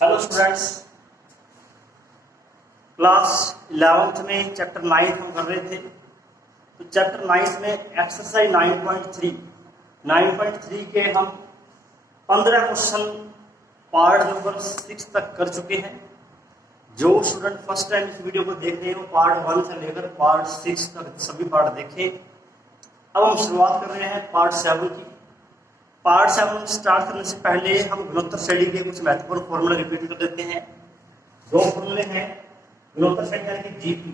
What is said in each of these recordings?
Hello students, class 11th में chapter 9 हम कर रहे थे। तो चैप्टर 9 में एक्सरसाइज 9.3 के हम 15 क्वेश्चन पार्ट नंबर 6 तक कर चुके हैं। जो स्टूडेंट फर्स्ट टाइम इस वीडियो को देख रहे हो पार्ट 1 से लेकर पार्ट 6 तक सभी पार्ट देखें। अब हम शुरुआत कर रहे हैं पार्ट 7 की। पार्ट 7 स्टार्ट करने से पहले हम गुणोत्तर श्रेणी के कुछ महत्वपूर्ण फॉर्मूला रिपीट कर देते हैं। दो फॉर्मूले हैं गुणोत्तर श्रेणी यानी कि जीपी,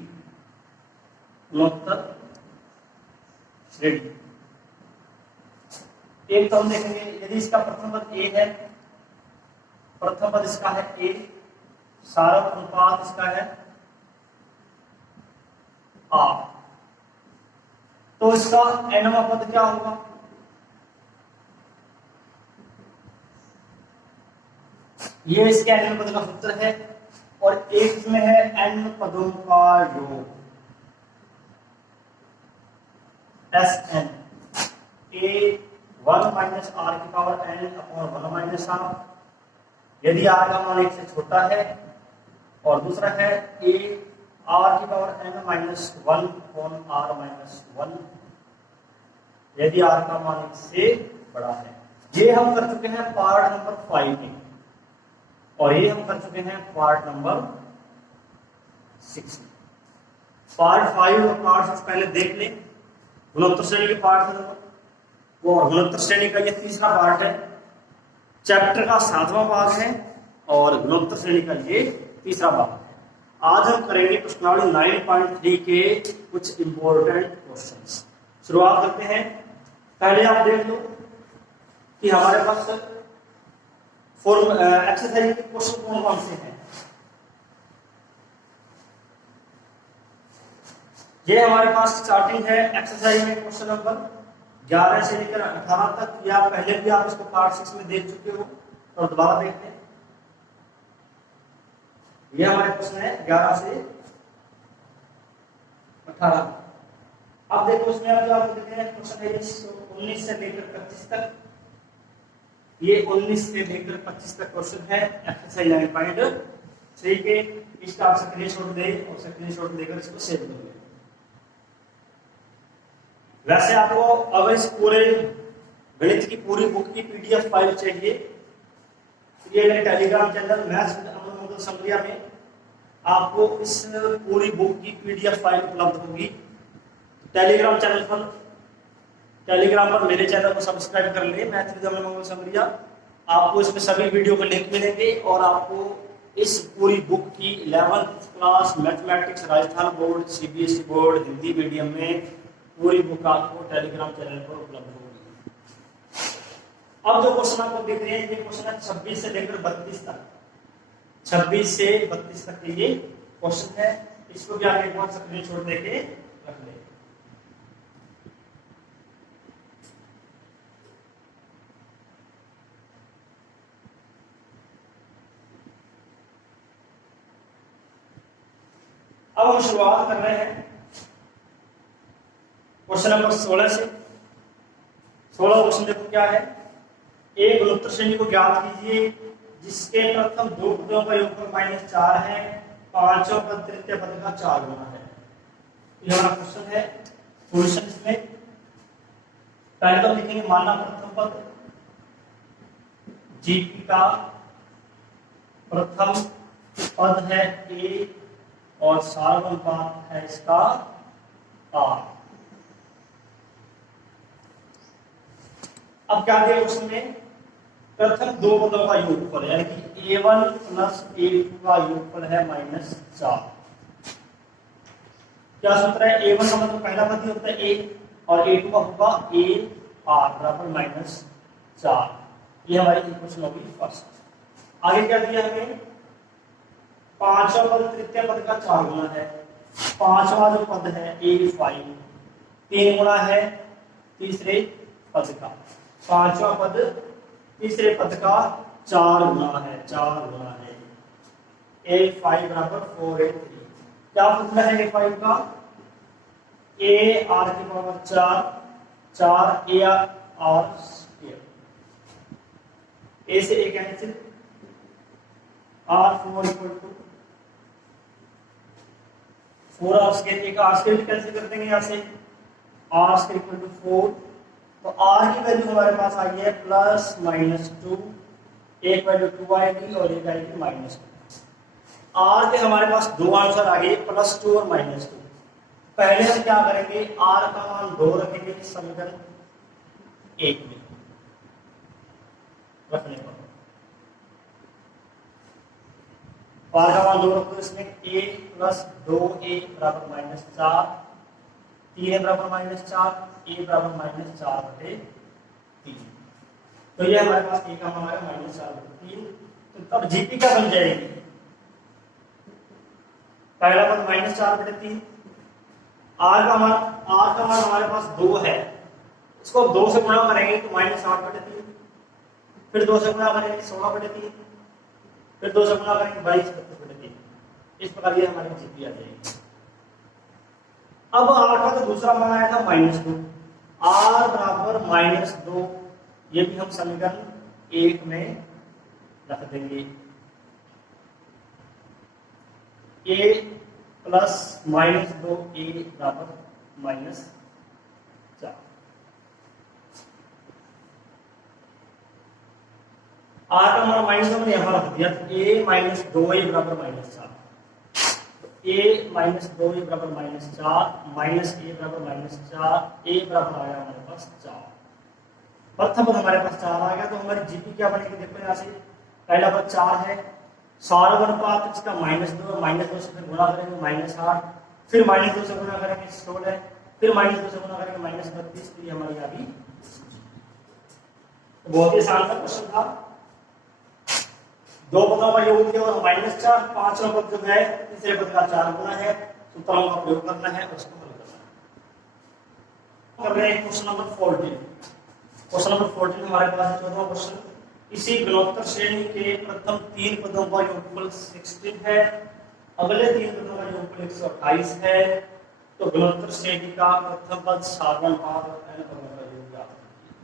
गुणोत्तर श्रेणी। एक तो हम देखेंगे यदि इसका प्रथम पद ए है, प्रथम पद इसका है ए, सारा अनुपात इसका है आ, तो इसका एनवा पद क्या होगा? ये इसके एन पद का सूत्र है और एक में है एन पदों का योग, S n a 1 minus r की power n upon 1 minus r, यदि आर का मान 1 से छोटा है, और दूसरा है ए आर की power n minus 1 upon r minus 1, यदि आर का मान 1 से बड़ा है। ये हम कर चुके हैं पार्ट नंबर 5 में, और ये हम कर चुके हैं पार्ट नंबर 6 में। पार्ट 5 और पार्ट 6 पहले देख लें। गुणोत्तर श्रेणी के पार्ट नंबर वो गुणोत्तर श्रेणी का ये तीसरा पार्ट है, चैप्टर का 7वां भाग है और गुणोत्तर श्रेणी का ये तीसरा भाग है। आज हम करेंगे प्रश्नावली 9.3 के कुछ इंपॉर्टेंट क्वेश्चंस। शुरुआत करते हैं। पहले आप देख लो कि हमारे पास एक्सरसाइज के क्वेश्चन कौन कौन से हैं। ये हमारे पास स्टार्टिंग है एक्सरसाइज में क्वेश्चन नंबर 11 से लेकर 18 तक, या पहले भी आप इसको पार्ट 6 में देख चुके हो और दोबारा देखते हैं। ये हमारे क्वेश्चन है 11 से 18। अब देखो इसमें आप जो आप देख रहे हैं क्वेश्चन है 19 से लेकर 25 तक। ये 19 से लेकर 25 तक क्वेश्चन है एक्सरसाइज 9.3 के। इसका आप स्क्रीनशॉट दें और स्क्रीनशॉट देकर इसको सेव कर लें। वैसे आपको अगर इस पूरे गणित की पूरी बुक की पीडीएफ फाइल चाहिए तो ये मेरे टेलीग्राम चैनल मैथ्स विद अमन मंगल समरिया में आपको इस पूरी बुक की पीडीएफ फाइल उपलब्ध होगी। टेलीग्राम चैनल पर मेरे चैनल को सब्सक्राइब कर ले, मैथ्स विद अमन मंगल समरिया। आपको इसमें सभी वीडियो के लिंक मिलेंगे और आपको इस पूरी बुक की 11th class mathematics Rajasthan board, CBSE board, Hindi medium में पूरी बुक आपको टेलीग्राम चैनल पर उपलब्ध होगी। अब जो क्वेश्चन आपको देख रहे हैं ये क्वेश्चन है 26 से लेकर 32 तक। 26 से 32 तक के ये क्वेश्चन है। इसको भी आप एक बार स्क्रीनशॉट देके रख लें। अब हम शुरुआत कर रहे हैं क्वेश्चन नंबर 16 से। 16 क्वेश्चन देखो क्या है। एक गुणोत्तर श्रेणी को ज्ञात कीजिए जिसके प्रथम दो पदों का योगफल -4 है, पांचों पद तृतीय पद का 4 गुना है। ये हमारा क्वेश्चन है। सॉल्यूशन इसमें पहले तो लिखेंगे मानना प्रथम पद जीपी का प्रथम पद है ए और सार्वनुपात है इसका आर। अब क्या दिया क्वेश्चन में? प्रथम दो पदों का योगफल यानी कि a1 प्लस a2 का योगफल है -4। क्या सूत्र है? a1 का मतलब पहला पद ही होता है a और a2 का होगा a r बराबर -4। ये हमारी इक्वेशन होगी फर्स्ट। आगे क्या दिया हमें? पांचवा पद तृतीय पद का 4 गुना है। पांचवा जो पद है a5 3 गुना है तीसरे पद का। पांचवा पद तीसरे पद का 4 गुना है, 4 गुना है। a5 बराबर 4a3। क्या फॉर्मूला है a5 का? a r की power 4 a r square. A से a cancel, R4 equal to 4 r square, एक आर स्क्वायर कैंसिल कर देंगे यहाँ से, आर स्क्वायर इक्वल टू 4। तो आर की वैल्यू हमारे पास आई है +-2, एक वैल्यू 2 आएगी और एक आएगी -2। आर के हमारे पास दो आंसर आ गए, +2 और -2। पहले हम क्या करेंगे, आर का मान 2 रखेंगे समीकरण 1 में रखने पर, आर का मान 2 रखो, इसमें a + 2a बराबर -4, 3a बराबर -4, a बराबर -4/3। तो ये हमारे पास a का मान आएगा -4/3। तो तब जीपी क्या बन जाएगी, पहला पद -4/3, आर का मान हमारे पास 2 है, इसको 2 से गुणा करेंगे तो -8/3, फिर 2 से गुणा करेंगे 16/3, फिर 2 से गुणा करेंगे 22/3। इस प्रकार ये हमारी जीपी आ जाएगी। अब आर का तो दूसरा मान आया था -2, आर बराबर -2, ये भी हम समीकरण 1 में रख देंगे। a + -2a बराबर -4। आर का मान -2 मैंने यहां रख दिया, a - 2a बराबर -4, a - 2a बराबर -4, -a बराबर -4, a बराबर आ गया हमारे पास 4। प्रथम पद हमारे पास 4 आ गया, तो हमारी जीपी क्या बनेगी, देखो यहाँ से पहला पद 4 है, सारा अनुपात इसका -2, -2 से फिर गुणा करेंगे -8, फिर -2 से गुणा करेंगे 16, फिर -2 से गुणा करेंगे -32। तो ये हमारी आ गई। बहुत ही आसान सा क्वेश्चन था, दो पदों का योग किया और -4, पांचवा पद जो है तीसरे पद का 4 गुना है, सूत्रों का प्रयोग करना है, उसको हल करना है। कर रहे हैं क्वेश्चन नंबर 14। क्वेश्चन नंबर 14 हमारे पास है 14वां क्वेश्चन। इसी गुणोत्तर श्रेणी के प्रथम 3 पदों का योगफल 16 है, अगले 3 पदों का योगफल 128 है। तो गुणोत्तर श्रेणी का प्रथम पद साधारणपाद और n पदों का योग ज्ञात कीजिए।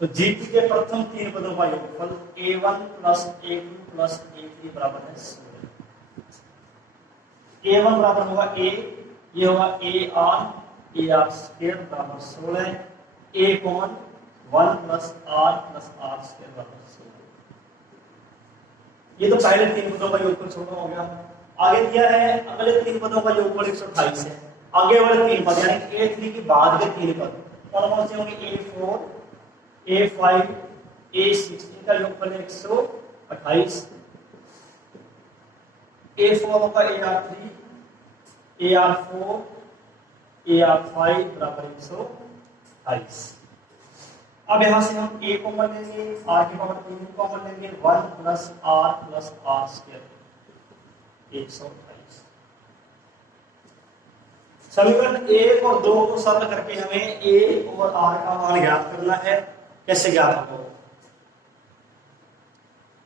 तो जीपी के प्रथम 3 पदों का योगफल a1 + a2 + a3 बराबर है 16। a1 बराबर होगा a, ये होगा ar² बराबर 16, a कॉमन 1 + r + r² बराबर 16। ये तो पहले 3 पदों का योगफल 16 हो गया। आगे दिया है अगले 3 पदों का योगफल 128 है। आगे वाले 3 पद यानी a3 के बाद के 3 पद कौन कौन से होंगे, a4, a5, a6, इनका योगफल 128। a4 होगा ar3, ar4, ar5 बराबर 128। अब यहां से हम a कॉमन लेंगे, r की पावर 3 कॉमन लेंगे, 1 + r + r², 128। समीकरण 1 और 2 को सरल करके हमें a और r का मान ज्ञात करना है। कैसे ज्ञात होगा,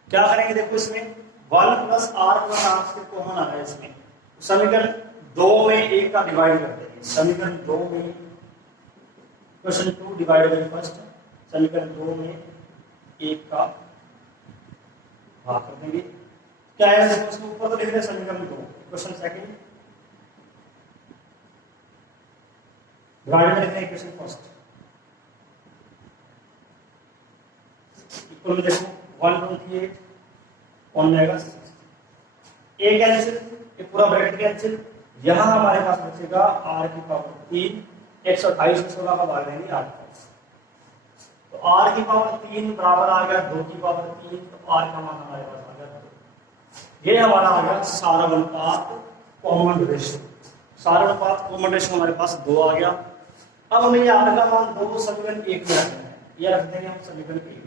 क्या करेंगे, देखो इसमें 1 + r + r² कॉमन आ रहा है इसमें। समीकरण 2 में 1 का डिवाइड कर देंगे, समीकरण 2 में क्वेश्चन 2 डिवाइड बाय फर्स्ट, समीकरण 2 में 1 का भाग कर देंगे। क्या है, देखो उसके ऊपर तो लिख रहे हैं समीकरण 2, क्वेश्चन सेकंड डिवाइड में लिख रहे हैं क्वेश्चन फर्स्ट। इक्वल में देखो 128 1 आएगा 6, a कैंसिल, ये पूरा ब्रैकेट कैंसिल। यहां हमारे पास बचेगा r की पावर 3, 128 में 16 का भाग देंगे 8। तो r की पावर 3 बराबर आ गया 2 की पावर 3, तो r का मान हमारे पास आ गया 2। ये हमारा आ गया सारानुपात कॉमन रेशियो। सारानुपात कॉमन रेशियो हमारे पास 2 आ गया। अब हमें ये r का मान 2 समीकरण 1 में रखना है, ये रख देंगे हम समीकरण 1 में।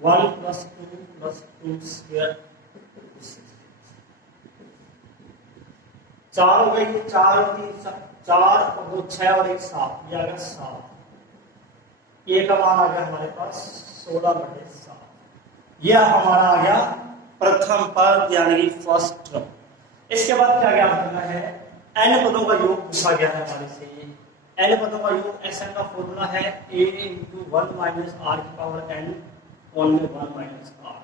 वन + 2 + 2² 4 हो गई, 4 और 3 4 और 2 6 और 1 7, ये आ गया 7। a का मान आ गया हमारे पास 16/7। यह हमारा आ गया प्रथम पद यानी कि फर्स्ट टर्म। इसके बाद क्या ज्ञात करना है, n पदों का योग पूछा गया है हमारे से। एन पदों का योग एस एन का फॉर्मूला है ए इंटू 1 माइनस आर की पावर एन 1 में 1 माइनस आर।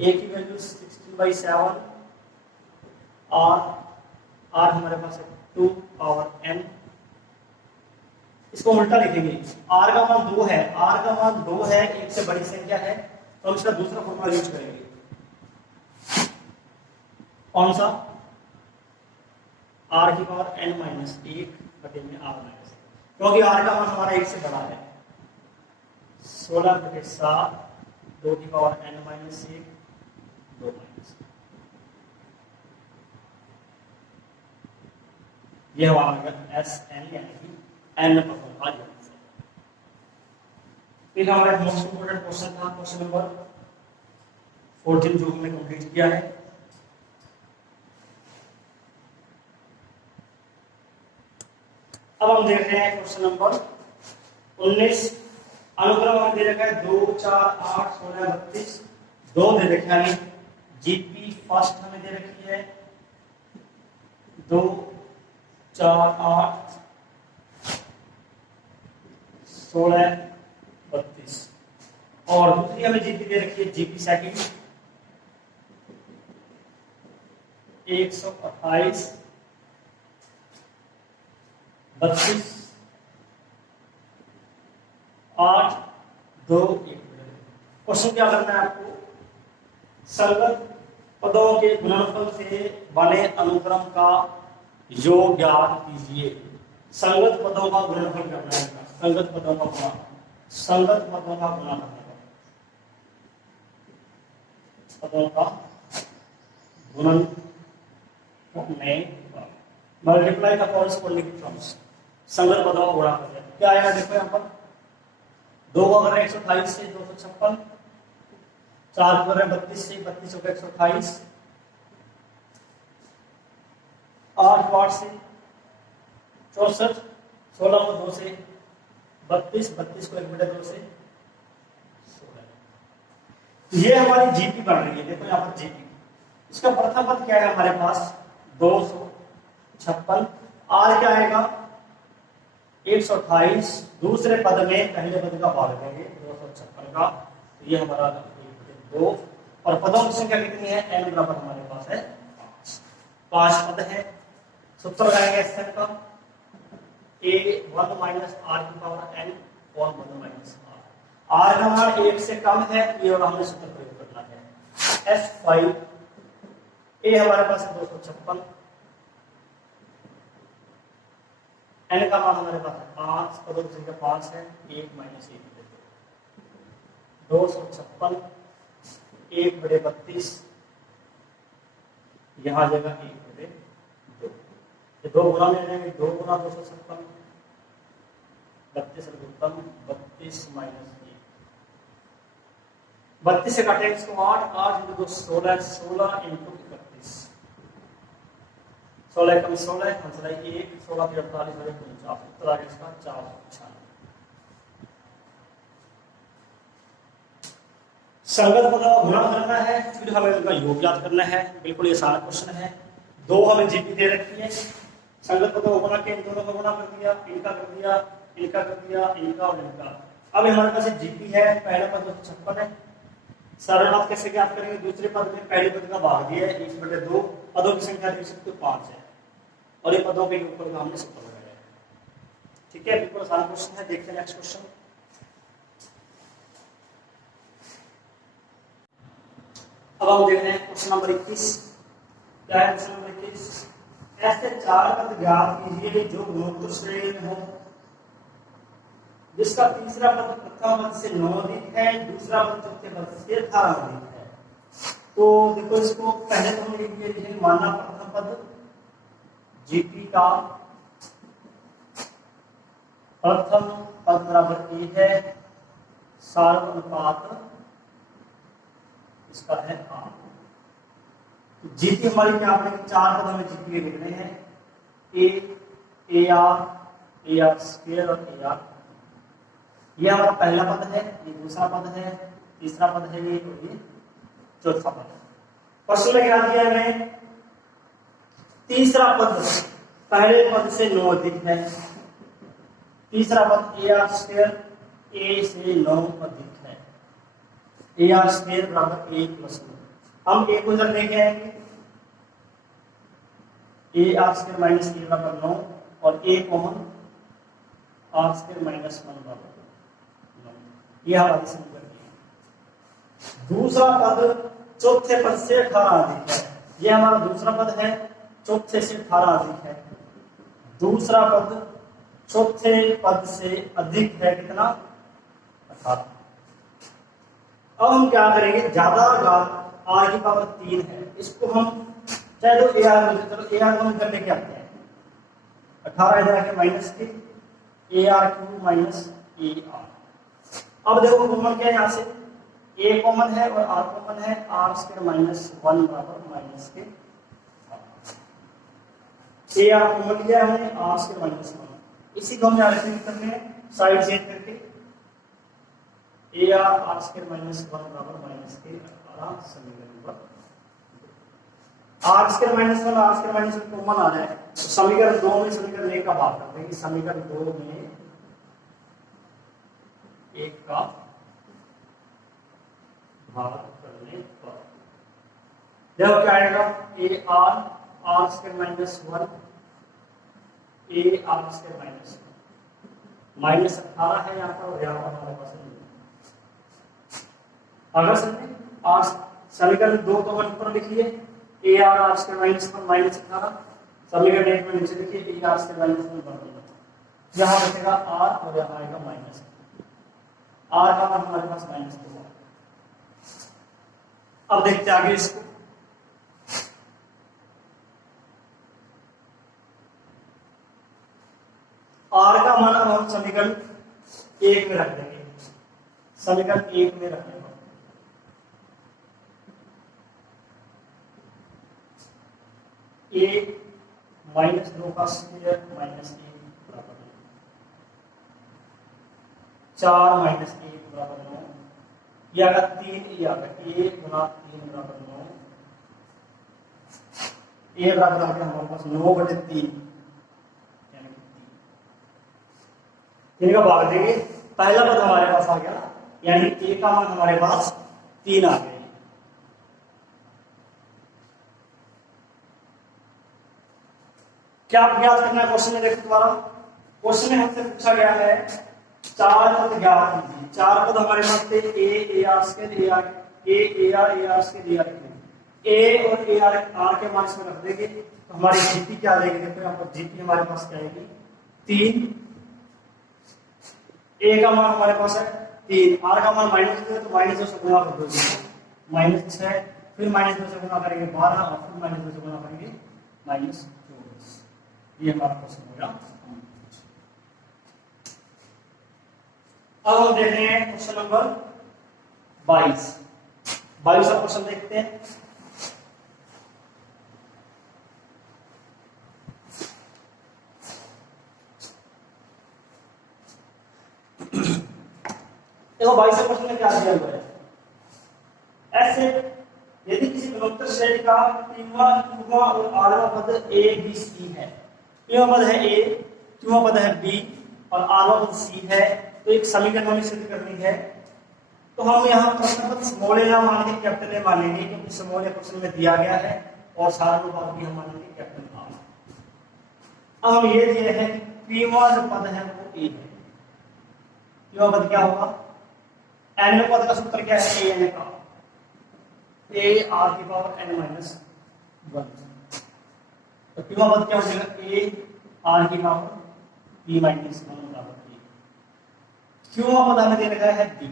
ए की वैल्यू 16/7, आर हमारे पास है 2 पावर एन। इसको उल्टा लिखेंगे, आर का मान 2 है, आर का मान 2 है, एक से बड़ी संख्या है, तो हम इसका दूसरा फॉर्मूला यूज करेंगे। कौन सा? आर की पावर एन माइनस 1 बटे में आर माइनस, क्योंकि आर का मान हमारा 1 से बड़ा है। 16/7 2 की पावर एन माइनस 1 2 माइनस, ये हमारा एस एन यानी कि एन पदों का योग है। फिर हमारा मोस्ट इंपोर्टेंट क्वेश्चन था क्वेश्चन नंबर 14 जो हमने कंप्लीट किया है। अब हम देख रहे हैं क्वेश्चन नंबर 19। अनुक्रम हमें दे रखा है 2 4 8 16 32, 2 दे रखे हैं। जीपी फर्स्ट हमें दे रखी है 2 4 8 16 32, और दूसरी हमें जीपी दे रखी है जीपी सेकंड 128 32 8 2 1। क्वेश्चन क्या करना है आपको? संगत पदों के गुणनफल से बने अनुक्रम का योग ज्ञात कीजिए। संगत पदों का गुणनफल करना है, संगत पदों का गुणा, संगत पदों का गुणा करना है, पदों का गुणन करने मल्टीप्लाई द कॉरस्पॉन्डिंग टर्म्स, संगत पदों का गुणा करना है। क्या आएगा देखो यहाँ पर, 2 को अगर 128 से 256, 4 को अगर 32 से 32 को 128, 8 को 8 से 64, 16 को 2 से 32, 32 को 1/2 से 16। ये हमारी जीपी बन रही है, देखो यहाँ पर जीपी। इसका प्रथम पद क्या है हमारे पास 256, आर क्या आएगा 128, दूसरे पद में पहले पद का भाग देंगे 256 का, तो ये हमारा 2, और पदों की संख्या कितनी है? n बराबर हमारे पास है 5 पद है। सूत्र लगाएंगे एस का a 1 माइनस आर की पावर n और 1 माइनस आर का मान 1 से कम है, ये और हमने सूत्र प्रयोग करना है। S5 a हमारे पास है 256, n का मान हमारे पास है 5, पदों की संख्या 5 है, 1 माइनस 1 256 1/32, यहां आ जाएगा 1/2, ये 2 गुना में जाएंगे, 2 गुना 256 32 उत्तम 32 माइनस 1, 32 से काटेंगे इसको 8, 8 इंटू 2 16, 16 इंटू 31, 16 कम 16 पंचलाई 1, 16 के 48 और 49, उत्तर आ गया इसका 496। संगत पदों का गुणा करना है, फिर हमें उनका योग ज्ञात करना है। बिल्कुल ये सारा क्वेश्चन है। 2 हमें जीपी दे रखी है, संगत पदों को गुणा के इन दोनों का गुणा कर दिया, इनका कर दिया, इनका कर दिया, इनका और इनका। अब हमारे पास जीपी है, पहला पद 256 है, सरल बात कैसे ज्ञात करेंगे? दूसरे पद में पहले पद का भाग दिया है 1/2, पदों की संख्या देख सकते हो 5 है, और ये पदों के ऊपर का हमने सूत्र लगाया है। ठीक है, बिल्कुल आसान क्वेश्चन है। देखते हैं नेक्स्ट क्वेश्चन। अब हम देख रहे हैं क्वेश्चन नंबर 21। क्या है क्वेश्चन नंबर 21? ऐसे 4 पद ज्ञात कीजिए जो गुणोत्तर श्रेणी में हो, जिसका तीसरा पद प्रथम पद से 9 अधिक है, दूसरा पद चौथे पद से 18 अधिक है। तो देखो इसको पहले तो हम लिखेंगे, माना प्रथम पद जीपी का प्रथम पद बराबर ए है, सार अनुपात इसका है आर। जीपी हमारी क्या आपने 4 पद हमें जीपी के लिखने हैं, ए आर स्क्वायर और ए आर। ये हमारा पहला पद है, ये दूसरा पद है, तीसरा पद है ये, और ये चौथा पद है। प्रश्न में क्या दिया है? तीसरा पद पहले पद से 9 अधिक है, तीसरा पद ए आर स्क्वायर ए से 9 अधिक है, ए आर स्क्वायर बराबर ए प्लस 9। हम ए को इधर लेके आएंगे, ए आर स्क्वायर माइनस ए बराबर 9 और ए कॉमन आर स्क्वायर माइनस 1 बराबर 9। यह हमारी समीकरण है। दूसरा पद चौथे पद से 18 अधिक है, यह हमारा दूसरा पद है, चौथे से 18 अधिक है। दूसरा पद चौथे पद से अधिक है कितना? 18। अब हम क्या करेंगे, ज्यादा घात आर की पावर 3 है, इसको हम चाहे तो ए आर बोलते, चलो ए आर को हम इधर लेके आते हैं, 18 इधर आके माइनस के ए r cube minus a are. अब देखो कॉमन क्या है, यहाँ से ए कॉमन है और आर कॉमन है, आर स्क्वायर माइनस 1 बराबर माइनस के ए आर कॉमन लिया हमने, आर स्क्वायर माइनस 1। इसी को हमें आगे से करने हैं साइड चेंज करके, ए आर स्क्वायर माइनस 1 बराबर माइनस के 18 समीकरण पर r square minus 1 r square minus 1 common आ रहा है, तो समीकरण 2 में समीकरण 1 का भाग करते हैं, समीकरण 2 में 1 का भाग करने पर देखो क्या आएगा, ए आर स्क्वायर माइनस 1 ए आर स्क्वायर माइनस 1 माइनस 18 है यहाँ पर, और यहाँ पर हमारे पास अगर समझे आर समीकरण 2 को वन पर लिखिए, ए आर स्क्वायर माइनस 1 माइनस 18, समीकरण 1 में नीचे लिखिए ए आर स्क्वायर माइनस 1 बराबर, यहाँ बचेगा आर और यहाँ आएगा माइनस आर का मान हमारे पास माइनस 2 है। अब देखते आगे इसको, आर का मान अब हम समीकरण 1 में रख देंगे, समीकरण 1 में रखेंगे ए माइनस 2 का स्क्वायर माइनस 1 बराबर 4 माइनस 1 बराबर 9, ये आगा 3, ये आगा 1 गुना 3 बराबर 9, ए बराबर आ गया हमारे पास 9/3 यानी कि 3 का भाग देंगे, पहला पद हमारे पास आ गया, यानी ए का मान हमारे पास 3 आ गया। क्या ज्ञात करना है क्वेश्चन में, देखो तुम्हारा क्वेश्चन में हमसे पूछा गया है 4 पद ज्ञात कीजिए। 4 पद हमारे पास थे, a r square a r square a r, a और ए आर के मान इसमें रख देंगे, तो हमारी जीपी क्या आ जाएगी, देखो यहाँ पर जीपी हमारे पास क्या आएगी 3, ए का मान हमारे पास है 3, आर का मान -2 तो -2 से गुणा कर दोगे -6, फिर -2 से गुणा करेंगे 12 और फिर -2 से गुणा करेंगे -24। ये हमारा क्वेश्चन हो गया। अब हम देख रहे हैं क्वेश्चन नंबर 22 का क्वेश्चन देखते हैं। देखो 22 क्वेश्चन में क्या दिया हुआ है, ऐसे यदि किसी गुणोत्तर श्रेणी का तीनवां और आठवां पद ए बी सी है, तीनवां पद है ए, तीनवां पद है बी और आठवां पद सी है, तो एक समीकरण हमें सिद्ध करनी है। तो हम यहाँ प्रश्न पद स्मॉल ए ना मान के कैपिटल ए मानेंगे, क्योंकि स्मॉल ए क्वेश्चन में दिया गया है, और सारा बात भी हम मानेंगे कैपिटल आर। अब हम ये दिए हैं कि तीनवां जो पद है वो ए है, तीनवां पद क्या होगा, एन पद का सूत्र क्या है, ए एन का, ए आर की पावर एन माइनस 1, तो तीनवां पद क्या हो जाएगा, ए आर की पावर पी माइनस 1 बराबर ए। क्यों पद हमें दे रखा है बी,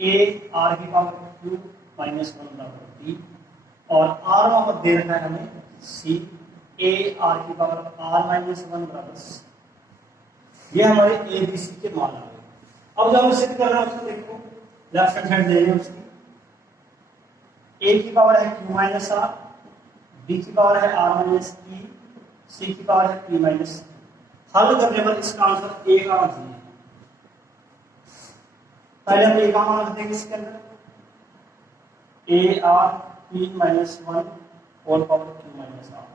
ए आर की पावर क्यू माइनस 1 बराबर बी, और आर पद दे रखा है हमें सी, ए आर की पावर आर माइनस 1 बराबर सी। ये हमारे ए बी सी के मान आ गए। अब जो हमें सिद्ध करना है उसको देखो, लेफ्ट हैंड साइड ले लें उसकी, ए की पावर है क्यू माइनस आर, बी की पावर है आर माइनस पी, सी की पावर है पी माइनस। हल करने पर इसका आंसर ए का मान है। पहले हम ए का मान रख देंगे इसके अंदर, a r p minus 1 whole power q minus r.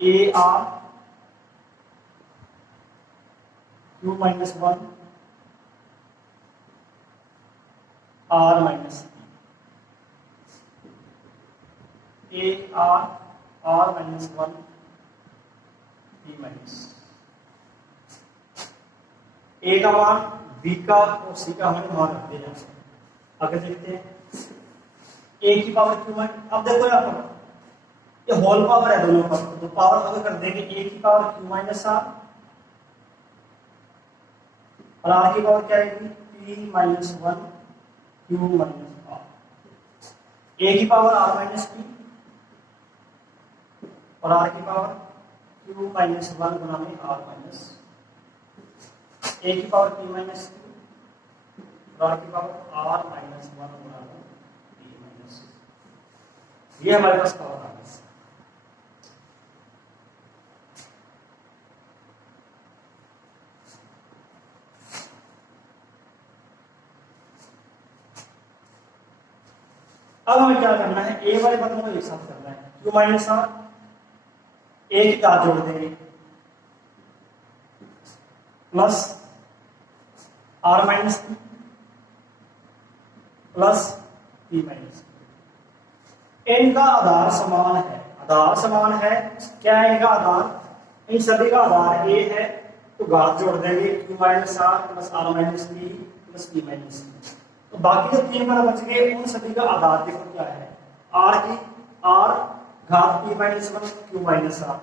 A r q minus 1 r minus a r minus 1 b minus a का मान बी का और सी का हमें मान रख दिया। आगे देखते हैं ए की पावर क्यू माइनस, अब देखो यहाँ पर ये होल पावर है दोनों पर, तो पावर अगर कर देंगे ए की पावर क्यू माइनस आर और आर की पावर क्या आएगी p minus 1 q minus r. A की पावर आर माइनस पी और आर की पावर क्यू माइनस 1 गुना में आर माइनस ए की पावर पी माइनस क्यू और आर की पावर आर माइनस 1 गुना में पी माइनस। ये हमारे पास पावर आ गई। अब हमें क्या करना है, ए वाले पदों को एक साथ करना है। क्यू माइनस आर ए की घात जोड़ देंगे plus r minus p plus p minus. इनका आधार समान है, आधार समान है। क्या है इनका आधार, इन सभी का आधार ए है, तो घात जोड़ देंगे q minus r plus r minus p plus p minus. तो बाकी जो तीन पद बच गए उन सभी का आधार देखो क्या है, आर की आर घात p minus 1 q minus r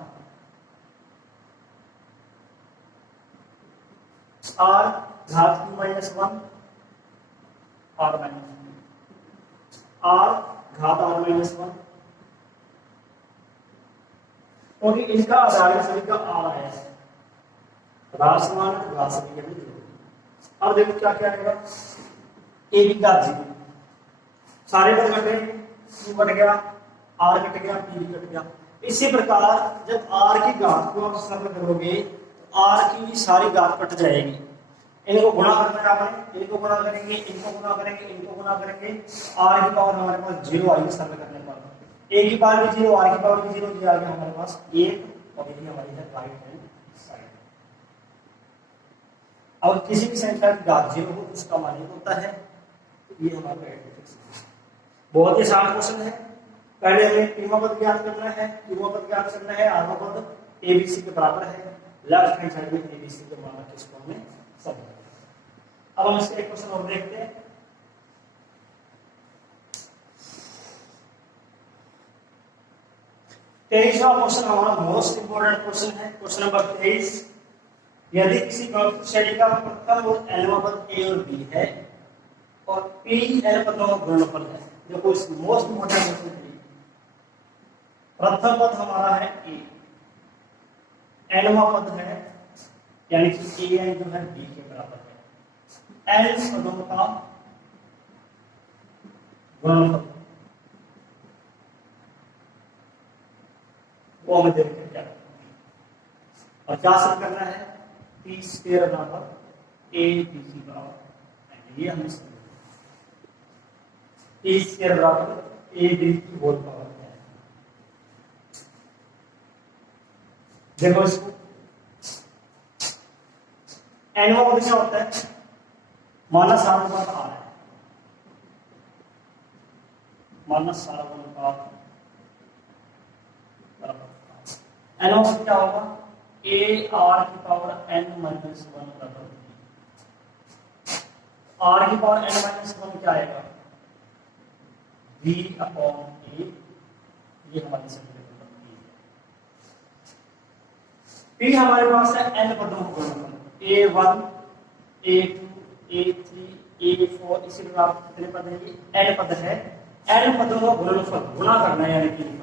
घात q minus 1 r minus r घात आर माइनस 1। क्योंकि इनका आधार सभी का आर है, आधार समान है, घात सभी के भी। अब देखो क्या क्या आएगा, ए की घात 0, सारे पद कट गए, क्यू कट गया, आर कट गया, पी भी कट गया। इसी प्रकार जब आर की घात को आप सरल करोगे तो आर की सारी घात कट जाएगी। इनको गुणा करना है आपने, इनको गुणा करेंगे, इनको गुणा करेंगे, इनको गुणा करेंगे, आर की पावर हमारे पास 0 आएगी सरल करने पर। ए की पावर भी 0, आर की पावर भी 0, ये आ गया हमारे पास 1 और ये हमारी है राइट हैंड साइड। और किसी भी संख्या की घात 0 हो उसका मान 1 होता है। ये हमारा बहुत ही आसान क्वेश्चन है। पहले हमें पीमा पद ज्ञात करना है, क्यूमा पद ज्ञात करना है, आरवा पद एबीसी के बराबर है, लेफ्ट हैंड साइड में एबीसी के मान किस फॉर्म में सब। अब हम इसका एक क्वेश्चन और देखते हैं। तेईसवां क्वेश्चन हमारा मोस्ट इंपोर्टेंट क्वेश्चन है, क्वेश्चन नंबर 23। यदि किसी भौतिक श्रेणी का प्रथम और nवां पद ए और बी है और पी एन पदों का गुणनफल है, देखो इस मोस्ट इंपोर्टेंट क्वेश्चन है। प्रथम पद हमारा है ए, एनवां पद है यानी कि ए एन जो है बी के बराबर है, एन पदों का गुणनफल वो हमें देखते क्या और क्या सिद्ध करना है, पी स्क्वायर बराबर ए बी सी बराबर, ये हमें ए स्क्वायर बराबर ए बी की होल पावर है। देखो इसको एन पद क्या होता है, मानस सार्वधातुक आ रहा है, मानस सार्वधातुक एन पद क्या होगा, ए आर की पावर एन माइनस 1 बराबर आर की पावर एन माइनस 1 क्या आएगा, v अपॉन ए, ये हमारी समीकरण बनती है। p हमारे पास है n पदों का गुणनफल, a1 a2 a3 a4, इसी प्रकार कितने पद हैं, n पद है, n पदों का गुणनफल गुणा करना है यानी कि लिखा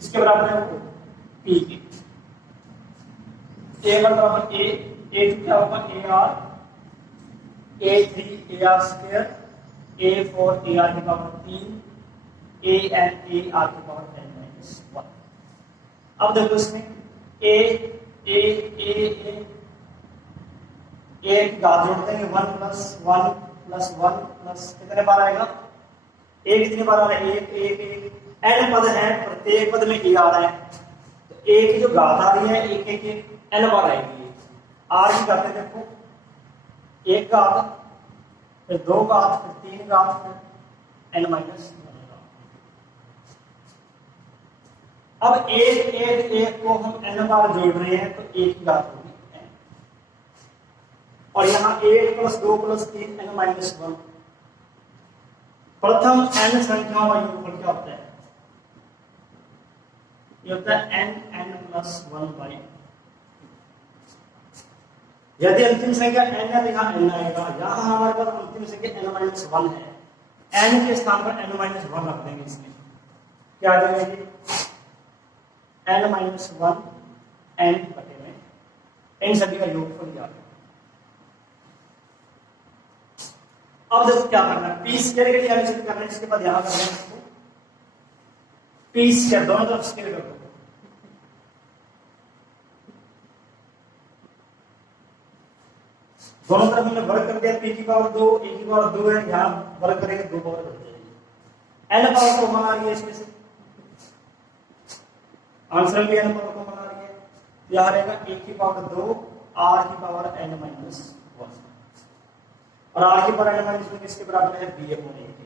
इसके बराबर है वो p के। a1 बराबर a, a2 क्या होगा a r, a3 a r square, a4 a r की power 3, a n a r की पावर n माइनस 1। अब देखो इसमें a a a a a की घात जोड़ते हैं 1 प्लस 1 प्लस 1 प्लस कितने बार आएगा, a कितनी बार आ रहा है, 1 1 1 एन पद है, प्रत्येक पद में ए आ रहा है, तो ए की जो घात आ रही है एक एक एन बार आएगी। आर की घातें देखो, एक घात, फिर दो घात, फिर तीन घात, फिर एन माइनस। अब एक एक एक को हम एन बार जोड़ रहे हैं तो एक की घात होगी एन, और यहाँ एक प्लस दो प्लस तीन एन माइनस वन। प्रथम एन संख्याओं का योगफल क्या होता है? ये होता है n n plus one by. यदि अंतिम संख्या n है तो यहाँ n आएगा, यहाँ हमारे पास अंतिम संख्या n माइनस वन है, n के स्थान पर n माइनस वन रख देंगे। इसमें क्या आ जाएगा? n माइनस वन n बटे में इन सभी का योगफल क्या है। अब देखो क्या करना है, पी स्क्वायर के लिए हमें सिद्ध करना है, इसके बाद यहां करना है इसको पी स्क्वायर, दोनों तरफ स्क्वायर कर दो। दोनों तरफ हमने वर्ग कर दिया, पी की पावर 2 ए की पावर 2 है, यहां वर्ग करेंगे 2 पावर बढ़ जाएगी। एन पावर कॉमन आ रही है इसमें से, आंसर भी एन पावर कॉमन आ रही है, यहां रहेगा ए की पावर 2 आर की पावर एन माइनस 1, और आर की पावर एन माइनस 1 किसके बराबर है? बी अपॉन ए के,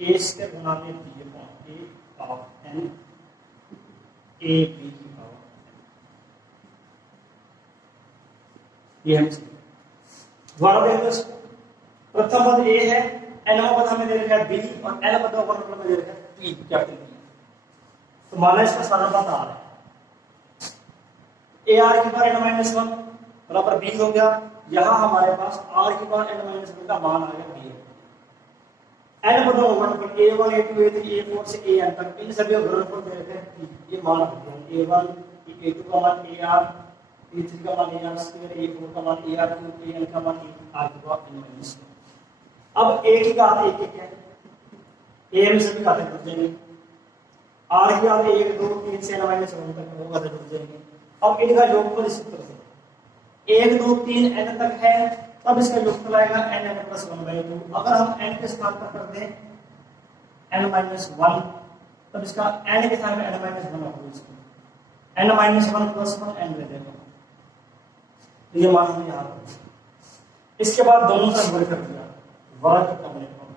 ए स्क्वायर गुना में b upon a of n a b की पावर। ये हम द्वारा देख लो इसको, प्रथम पद ए है, एनवा पद हमें दे रखा है बी, और एन पद वर्गमूल में दे रखा है पी, कैपिटल पी। तो माना इसका सारा पद आ रहा है ए आर की पावर एन माइनस वन बराबर बी हो गया। यहां हमारे पास आर की पावर एन माइनस वन का मान आ गया बी। एन पदों का गुणनफल a1 a2 a3 a4 से an तक, इन सभी का गुणनफल दे रखे हैं, ये मान रखते हैं a1 a2 का मान ar, a3 का मान ar स्क्वायर, a4 का मान ar क्यूब, an का मान r की पावर n माइनस। अब a की घात एक एक है, a में सभी घातें जुड़ जाएंगी, r की घात 1 2 3 से n माइनस 1 तक वो घातें जुड़ जाएंगी। अब इनका योगफल इस तरह से 1 2 3 n तक है, तब इसका योगफल आएगा n n प्लस 1/2। अगर हम n के स्थान पर कर दें n माइनस 1, तब इसका n के स्थान में n माइनस 1 होगा, इसको n माइनस 1 प्लस 1 n ले देगा, तो ये मान हमने यहाँ। इसके बाद दोनों तरफ वर्ग कर दिया, वर्ग करने पर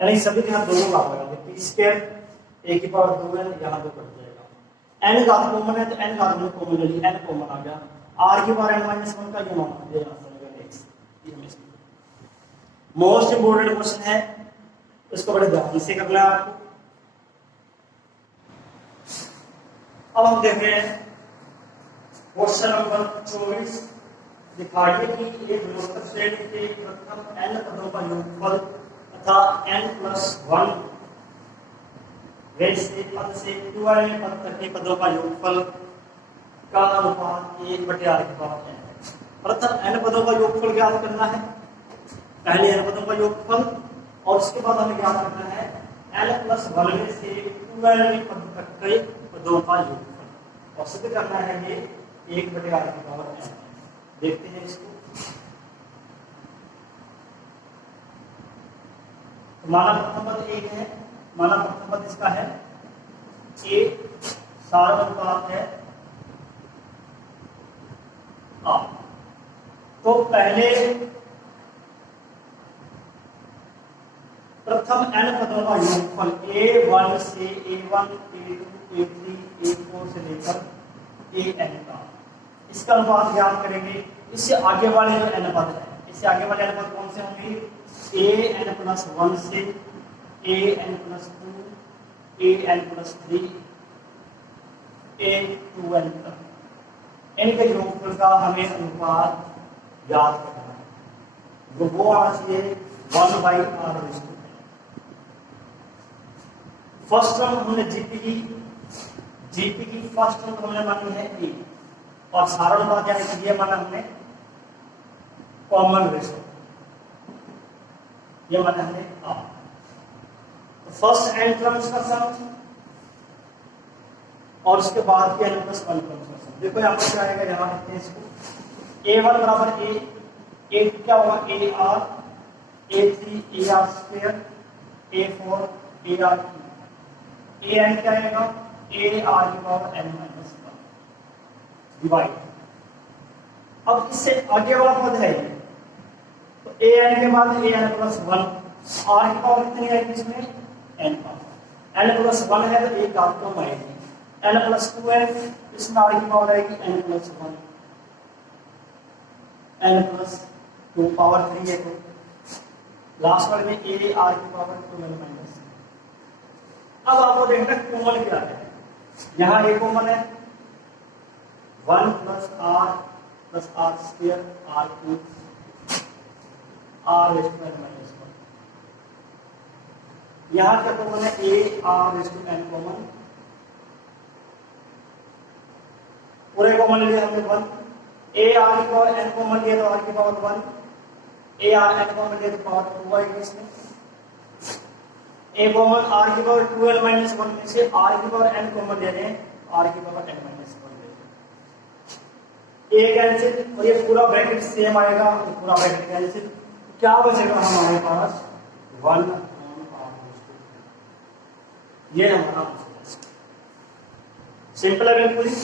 यानी सभी के यहाँ दोनों भाग लगा दें, पी स्क्वायर ए की पावर 2n, यहाँ 2 कट जाएगा, n घात कॉमन है तो n घात में कॉमन ले ली, n कॉमन आ गया, आर की पावर n माइनस 1 का ये मान दिया जाता है। मोस्ट इंपोर्टेंट क्वेश्चन है, इसको बड़े ध्यान से करना है आपको। अब हम देख रहे हैं क्वेश्चन नंबर 24। दिखाइए कि एक गुणोत्तर श्रेणी के प्रथम n पदों का योगफल तथा n प्लस 1 वैसे पद से 2n पद तक के पदों का योगफल का अनुपात 1/r की पावर n है। प्रथम n पदों का योगफल ज्ञात करना है, पहले n पदों का योगफल, और उसके बाद हमें ज्ञात करना है n प्लस 1 में से 2n पद तक के पदों का योगफल, और सिद्ध करना है ये 1/r की पावर n। देखते हैं इसको। तो माना प्रथम पद 1 है, माना प्रथम पद इसका है a, सारा अनुपात है आ। तो पहले प्रथम n पदों का योगफल a1 से a1 a2 a3 a4 से लेकर an का, इसका अनुपात ज्ञात करेंगे। इससे आगे वाले जो n पद है, इससे आगे वाले n पद कौन से होंगे? an प्लस 1 से an plus 2 an plus 3 a2n तक, इनके योगफल का हमें अनुपात याद करना है, वो आना चाहिए 1/r। फर्स्ट टर्म हमने जीपी की फर्स्ट टर्म हमने मानी है ए, और सारा अनुपात यानी कि ये माना हमने कॉमन रेशो, ये माना हमने आ। तो फर्स्ट एन टर्म्स का सम और उसके बाद के n प्लस 1 टर्म्स का सम। देखो यहाँ पर क्या आएगा, यहाँ लिखते हैं इसको a1 बराबर a क्या होगा ar, a3 ar square, A4 AR A n क्या आएगा AR की पावर n माइनस 1 डिवाइड। अब इससे आगे वाला पद है ये, तो an के बाद an प्लस 1 r की पावर कितनी आएगी इसमें n पावर n प्लस 1 है तो एक आप कम आएगी n प्लस 2 है, इसमें r की पावर आएगी n plus 1 n plus 2 power 3 है, तो लास्ट वाले में a r की पावर 2n माइनस। अब आपको देखना कॉमन क्या है, यहाँ a कॉमन है 1 plus r square r cube r square minus 1। यहाँ क्या कॉमन है a r to n common, पूरे कॉमन लिया हमने 1, a r की पावर n कॉमन लिया तो r की power 1, a r n common लिया तो पावर 2 आएगी इसमें, a कॉमन r की पावर 2n माइनस 1 में से r की पावर n कॉमन ले रहे हैं, r की पावर n माइनस 1 ले रहे हैं, a कैंसिल और ये पूरा ब्रैकेट सेम आएगा, तो पूरा ब्रैकेट कैंसिल, क्या बचेगा हमारे पास 1 ये हमारा आंसर। सिंपल है बिल्कुल ही,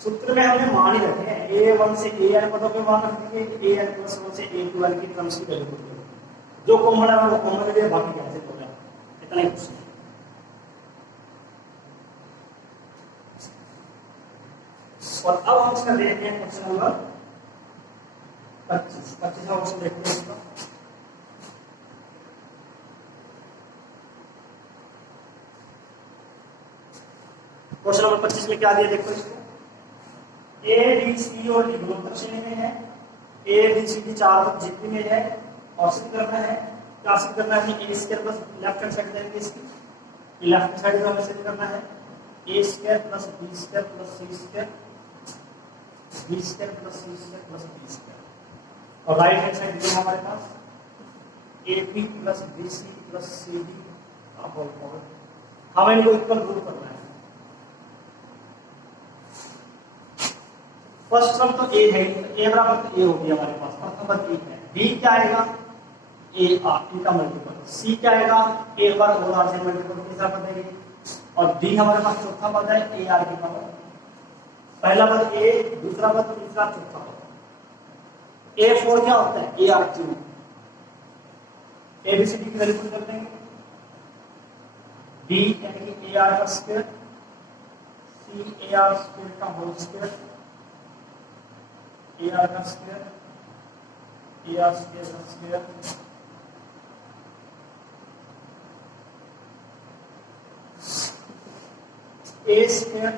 सूत्र में हमने मान ही रखे हैं a1 से an पदों पे मान रख दिए, an प्लस 1 से a2n की टर्म्स की वैल्यू जो कॉमन है वो कॉमन ले, बाकी कैंसिल हो गया, इतना ही कुछ। और अब हम इसका देखते हैं क्वेश्चन नंबर 25 क्वेश्चन देखते हैं इसका। क्वेश्चन नंबर 25 में क्या दिया देखो इसको, ए बी सी और डी दोनों श्रेणी में है, ए बी सी डी चार जितनी में है, और सिद्ध करना है, क्या सिद्ध करना है a square plus left hand side देंगे इसकी, लेफ्ट हैंड साइड हमें सिद्ध करना है a square plus b square plus c square, b square plus c square plus b square, और राइट हैंड साइड में हमारे पास a b plus b c plus c d का होल पावर, हमें इनको इक्वल प्रूव करना है। First term तो ए है, ए बराबर तो ए होगी हमारे पास, प्रथम पद ए है, बी क्या आएगा ए आर इनका मल्टीपल, सी क्या आएगा एक बार होल आर से मल्टीपल तीसरा पद है, और डी हमारे पास चौथा पद है ए आर की पावर, पहला पद ए, दूसरा पद, तीसरा, चौथा पद। ए फोर क्या होता है a r cube, a b c d की वैल्यू पुट कर देंगे, डी यानी कि ए आर का square, c a r square का होल स्क्वायर, ए आर का स्क्वायर, ए आर स्क्वायर का square, a square,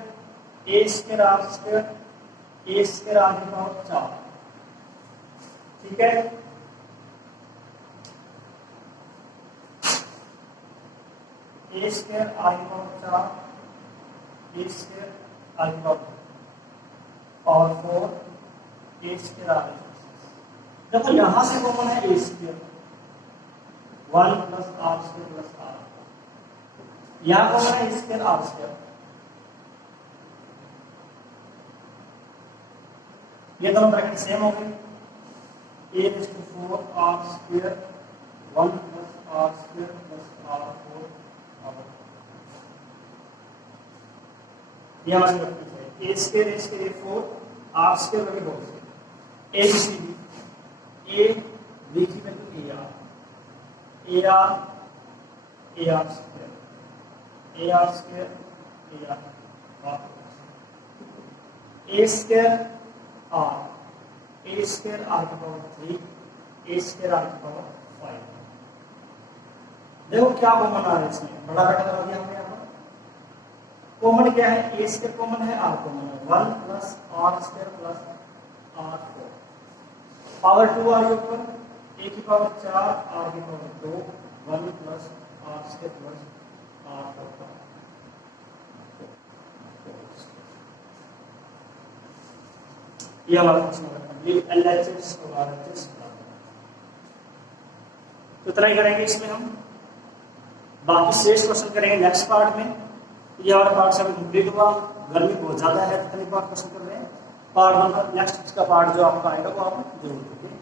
a square r square, a square r की पावर 4, ठीक है। ए स्क्वायर आर की पावर 4, ए स्क्वायर आर की power 4, a square r, देखो यहां से कॉमन है a square 1 plus r square plus r, यहां कॉमन है ए स्क्वायर आर स्क्वायर, ये दोनों ब्रैकेट सेम हो गए, a raised to 4 r square 1 plus r square plus r4 power, ये हमारी ब्रैकेट है, a square a 4 r square वही whole square, a b c d, a b की value a r square a r square a square r, a square r की power 3, a square r की power 5। देखो क्या common आ रहा है इसमें, बड़ा बेटा लगा दिया हमने यहाँ पर। कॉमन क्या है, ए स्क्वायर कॉमन है, आर कॉमन है, 1 plus r square plus r4, power 2 आ रही है ऊपर, ए की पावर 4 आर की power 2, 1 plus r square plus r4। ये हमारा क्वेश्चन है, LHS और RHS। तो इतना ही करेंगे इसमें हम, बाकी शेष क्वेश्चन करेंगे नेक्स्ट पार्ट में। ये हमारा पार्ट 7 कंप्लीट हुआ, गर्मी बहुत ज्यादा है, कितने पार्ट क्वेश्चन कर रहे हैं, पार्ट 1 का नेक्स्ट का पार्ट जो आपका आएगा वो आप जरूर देखें।